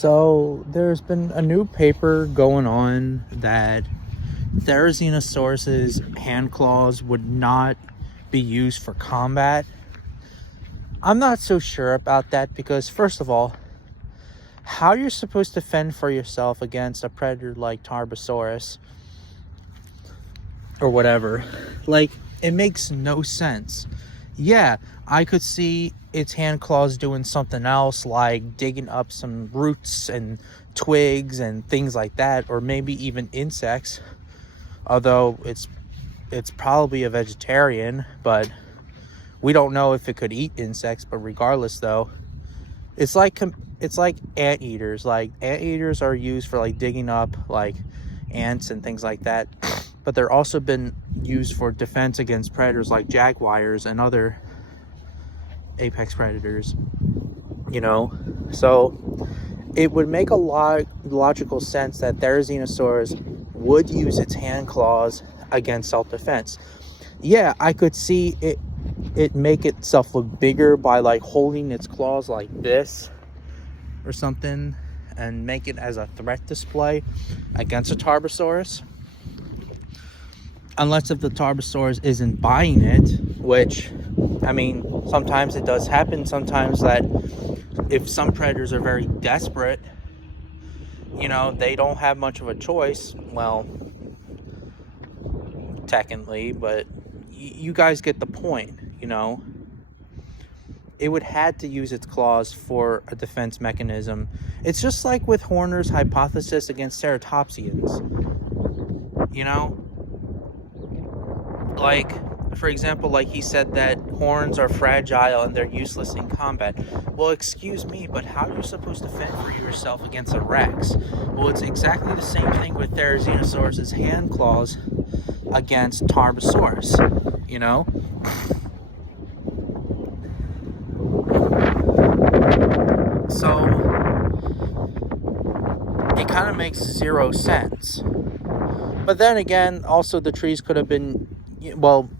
So there's been a new paper going on that Therizinosaurus's hand claws would not be used for combat. I'm not so sure about that because, first of all, how you're supposed to fend for yourself against a predator like Tarbosaurus or whatever, like, it makes no sense. Yeah, I could see its hand claws doing something else, like digging up some roots and twigs and things like that, or maybe even insects, although it's probably a vegetarian, but we don't know if it could eat insects. But regardless, though, it's like anteaters. Like, anteaters are used for like digging up like ants and things like that, but they're also been used for defense against predators like jaguars and other apex predators, so it would make a logical sense that Therizinosaurus would use its hand claws against self-defense. Yeah, I could see it make itself look bigger by like holding its claws like this or something and make it as a threat display against a Tarbosaurus. Unless if the Tarbosaurus isn't buying it, which, I mean, sometimes it does happen. Sometimes that if some predators are very desperate, they don't have much of a choice. Well, technically, but you guys get the point, It would had to use its claws for a defense mechanism. It's just like with Horner's hypothesis against ceratopsians, Like, for example, like he said that horns are fragile and they're useless in combat. Well, excuse me, but how are you supposed to fend for yourself against a Rex? Well, it's exactly the same thing with Therizinosaurus's hand claws against Tarbosaurus, So it kind of makes zero sense. But then again, also the trees could have been, well,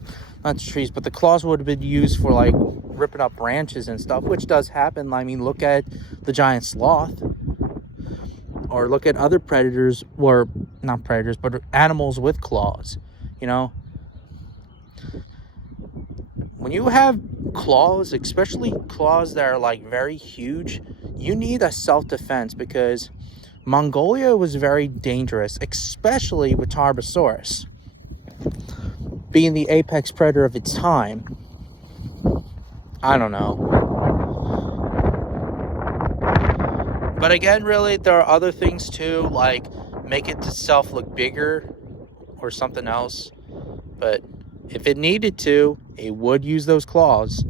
not the trees, but the claws would have been used for like ripping up branches and stuff, which does happen. I mean, look at the giant sloth, or look at other predators, or not predators, but animals with claws. When you have claws, especially claws that are like very huge, you need a self-defense, because Mongolia was very dangerous, especially with Tarbosaurus being the apex predator of its time. I don't know. But again, really, there are other things too, like make it itself look bigger or something else. But if it needed to, it would use those claws.